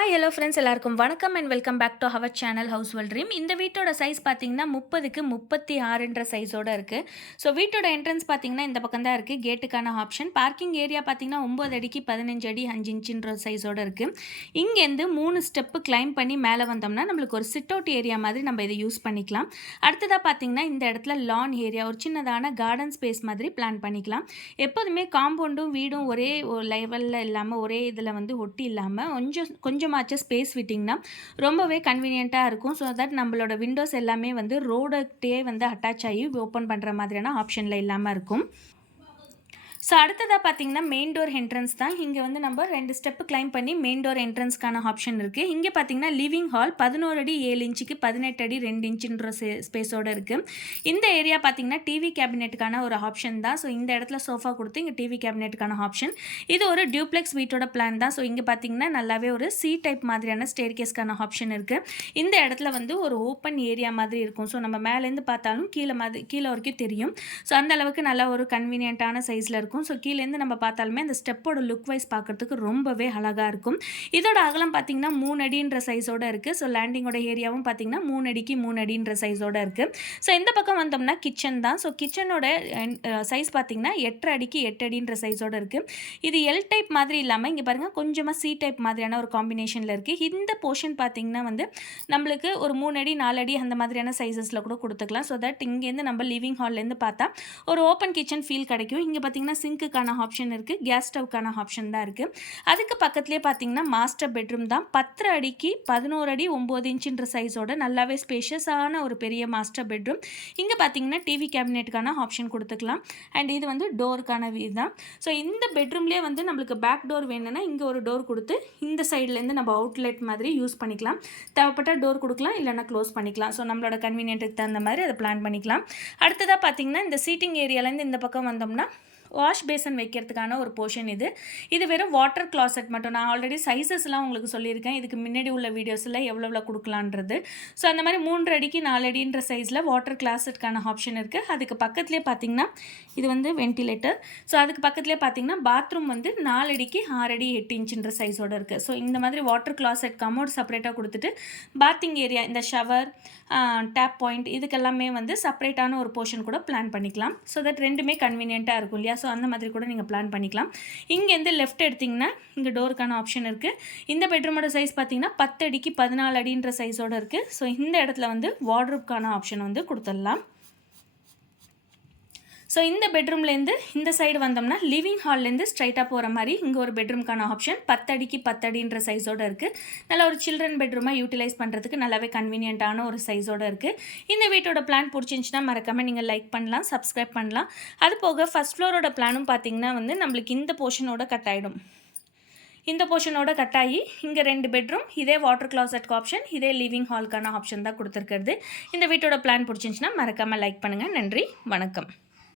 Hi hello friends எல்லாருக்கும் வணக்கம் and welcome back to our channel house well dream இந்த வீட்டோட சைஸ் பார்த்தீங்கன்னா முப்பதுக்கு முப்பத்தி ஆறுன்ற சைஸோட இருக்குது ஸோ வீட்டோட என்ட்ரன்ஸ் பார்த்தீங்கன்னா இந்த பக்கம் தான் இருக்குது கேட்டுக்கான ஆப்ஷன் பார்க்கிங் ஏரியா பார்த்தீங்கன்னா ஒம்பது அடிக்கு பதினஞ்சு அடி அஞ்சு இன்ச்சுன்ற சைஸோட இருக்குது இங்கேருந்து மூணு ஸ்டெப்பு கிளைம் பண்ணி மேலே வந்தோம்னா நம்மளுக்கு ஒரு சிட் அவுட் ஏரியா மாதிரி நம்ம இதை யூஸ் பண்ணிக்கலாம். அடுத்ததாக பார்த்தீங்கன்னா இந்த இடத்துல லான் ஏரியா ஒரு சின்னதான கார்டன் ஸ்பேஸ் மாதிரி பிளான் பண்ணிக்கலாம். எப்போதுமே காம்பவுண்டும் வீடும் ஒரே லெவலில் இல்லாமல் ஒரே இதில் வந்து ஒட்டி இல்லாமல் கொஞ்சம் கொஞ்சம் கொஞ்சமாச்சும் ஸ்பேஸ் விட்டிங்கன்னா ரொம்பவே கன்வீனியண்ட்டாக இருக்கும். ஸோ தட் நம்மளோட விண்டோஸ் எல்லாமே வந்து ரோடக்டே வந்து அட்டாச் ஆகி ஓப்பன் பண்ணுற மாதிரியான ஆப்ஷனில் இல்லாமல் இருக்கும். ஸோ அடுத்ததாக பார்த்தீங்கன்னா மெயின் டோர் என்ட்ரன்ஸ் தான். இங்கே வந்து நம்ம ரெண்டு ஸ்டெப்பு கிளைம் பண்ணி மெயின் டோர் என்ட்ரன்ஸ்க்கான ஆப்ஷன் இருக்குது இங்கே பார்த்தீங்கன்னா லிவிங் ஹால் பதினோரு அடி ஏழு இன்ச்சுக்கு பதினெட்டு அடி ரெண்டு இன்ச்சுன்ற ஸ்பேஸோடு இருக்குது இந்த ஏரியா பார்த்தீங்கன்னா டிவி கேபினெட்டுக்கான ஒரு ஆப்ஷன் தான். ஸோ இந்த இடத்துல சோஃபா கொடுத்து இங்கே டிவி கேபினெட்டுக்கான ஆப்ஷன் இது ஒரு டியூப்ளெக்ஸ் வீட்டோட பிளான் தான். ஸோ இங்கே பார்த்தீங்கன்னா நல்லாவே ஒரு சி டைப் மாதிரியான ஸ்டேர் கேஸ்க்கான ஆப்ஷன் இருக்குது இந்த இடத்துல வந்து ஒரு ஓப்பன் ஏரியா மாதிரி இருக்கும். ஸோ நம்ம மேலேருந்து பார்த்தாலும் கீழே மாதிரி கீழே வரைக்கும் தெரியும். ஸோ அந்த அளவுக்கு நல்லா ஒரு கன்வீனியண்ட்டான சைஸில் இருக்கும் இருக்கும். ஸோ கீழேருந்து நம்ம பார்த்தாலுமே அந்த ஸ்டெப்போட லுக் வைஸ் பார்க்குறதுக்கு ரொம்பவே அழகாக இருக்கும். இதோட அகலம் பார்த்திங்கன்னா மூணு அடின்ற சைஸோட இருக்குது ஸோ லேண்டிங்கோட ஏரியாவும் பார்த்திங்கன்னா மூணு அடிக்கு மூணு அடின்ற சைஸோட இருக்குது ஸோ இந்த பக்கம் வந்தோம்னா கிச்சன் தான். ஸோ கிச்சனோட சைஸ் பார்த்திங்கன்னா எட்டரை அடிக்கு எட்டு அடின்ற சைஸோட இருக்குது இது எல் டைப் மாதிரி இல்லாமல் இங்கே பாருங்கள் கொஞ்சமாக சி டைப் மாதிரியான ஒரு காம்பினேஷனில் இருக்குது இந்த போர்ஷன் பார்த்திங்கன்னா வந்து நம்மளுக்கு ஒரு மூணு அடி நாலு அடி அந்த மாதிரியான சைஸஸில் கூட கொடுத்துக்கலாம். ஸோ தட் இங்கேருந்து நம்ம லிவிங் ஹால்லேருந்து பார்த்தா ஒரு ஓப்பன் கிச்சன் ஃபீல் கிடைக்கும். இங்கே பார்த்திங்கன்னா சிங்க்குக்கான ஆப்ஷன் இருக்குது கேஸ் ஸ்டவ்க்கான ஆப்ஷன் தான் இருக்குது அதுக்கு பக்கத்துலேயே பார்த்தீங்கன்னா மாஸ்டர் பெட்ரூம் தான். பத்து அடிக்கு பதினோரு அடி ஒம்பது இன்ச்சுன்ற சைஸோட நல்லாவே ஸ்பேஷியஸான ஒரு பெரிய மாஸ்டர் பெட்ரூம் இங்கே பார்த்தீங்கன்னா டிவி கேபினெட்டுக்கான ஆப்ஷன் கொடுத்துக்கலாம். அண்ட் இது வந்து டோருக்கான வீ தான். ஸோ இந்த பெட்ரூம்லேயே வந்து நம்மளுக்கு பேக் டோர் வேணும்னா இங்கே ஒரு டோர் கொடுத்து இந்த சைட்லேருந்து நம்ம அவுட்லெட் மாதிரி யூஸ் பண்ணிக்கலாம். தேவைப்பட்ட டோர் கொடுக்கலாம் இல்லைனா க்ளோஸ் பண்ணிக்கலாம். ஸோ நம்மளோட கன்வீனியன்ட்டுக்கு தகுந்த மாதிரி அதை பிளான் பண்ணிக்கலாம். அடுத்ததாக பார்த்தீங்கன்னா இந்த சீட்டிங் ஏரியாலேருந்து இந்த பக்கம் வந்தோம்னா வாஷ் பேசன் வைக்கிறதுக்கான ஒரு போர்ஷன் இது. இது வெறும் வாட்டர் கிளாசட் மட்டும். நான் ஆல்ரெடி சைஸஸ்லாம் உங்களுக்கு சொல்லியிருக்கேன். இதுக்கு முன்னாடி உள்ள வீடியோஸில் எவ்வளோ எவ்வளோ கொடுக்கலான்றது. ஸோ அந்த மாதிரி மூன்று அடிக்கு நாலு அடின்ற சைஸில் வாட்டர் கிளாசட்கான ஆப்ஷன் இருக்குது அதுக்கு பக்கத்துலேயே பார்த்தீங்கன்னா இது வந்து வென்டிலேட்டர் ஸோ அதுக்கு பக்கத்துலேயே பார்த்தீங்கன்னா பாத்ரூம் வந்து நாலு அடிக்கு ஆறு அடி எட்டு இன்ச்சுன்ற சைஸோடு இருக்குது ஸோ இந்த மாதிரி வாட்டர் கிளாசட் கமோட் செப்பரேட்டாக கொடுத்துட்டு பாத்திங் ஏரியா இந்த ஷவர் டேப் பாயிண்ட் இதுக்கெல்லாமே வந்து செப்பரேட்டான ஒரு போர்ஷன் கூட பிளான் பண்ணிக்கலாம். ஸோ தட் ரெண்டுமே கன்வீனியண்ட்டாக இருக்கும் இல்லையா? ஸோ அந்த மாதிரி கூட நீங்கள் பிளான் பண்ணிக்கலாம். இங்கேருந்து லெஃப்ட் எடுத்திங்கன்னா இங்கே டோருக்கான ஆப்ஷன் இருக்குது இந்த பெட்ரூமோட சைஸ் பார்த்தீங்கன்னா பத்து அடிக்கு பதினாலு அடின்ற சைஸோடு இருக்குது ஸோ இந்த இடத்துல வந்து வார்ட்ரூப்கான ஆப்ஷன் வந்து கொடுத்துடலாம். ஸோ இந்த பெட்ரூம்லேருந்து இந்த சைடு வந்தோம்னா லிவிங் ஹால்லேருந்து ஸ்ட்ரைட்டாக போகிற மாதிரி இங்கே ஒரு பெட்ரூம்க்கான ஆப்ஷன் பத்தடிக்கு பத்தடின்ற சைஸோடு இருக்குது நல்லா ஒரு சில்ட்ரன் பெட்ரூமாக யூட்டிலைஸ் பண்ணுறதுக்கு நல்லாவே கன்வீனியண்ட்டான ஒரு சைஸோடு இருக்குது இந்த வீட்டோட பிளான் பிடிச்சிருந்துச்சின்னா மறக்காமல் நீங்கள் லைக் பண்ணலாம் சப்ஸ்கிரைப் பண்ணலாம். அது போக ஃபஸ்ட் ஃப்ளோரோட பிளானும் பார்த்தீங்கன்னா வந்து நம்மளுக்கு இந்த போர்ஷனோட கட் ஆகிடும் இந்த போர்ஷனோட கட் ஆகி இங்கே ரெண்டு பெட்ரூம் இதே வாட்டர் கிளாசட்க்கு ஆப்ஷன் இதே லிவிங் ஹால்க்கான ஆப்ஷன் தான் கொடுத்துருக்கிறது. இந்த வீட்டோட பிளான் பிடிச்சிருந்துச்சுன்னா மறக்காமல் லைக் பண்ணுங்கள் நன்றி வணக்கம்.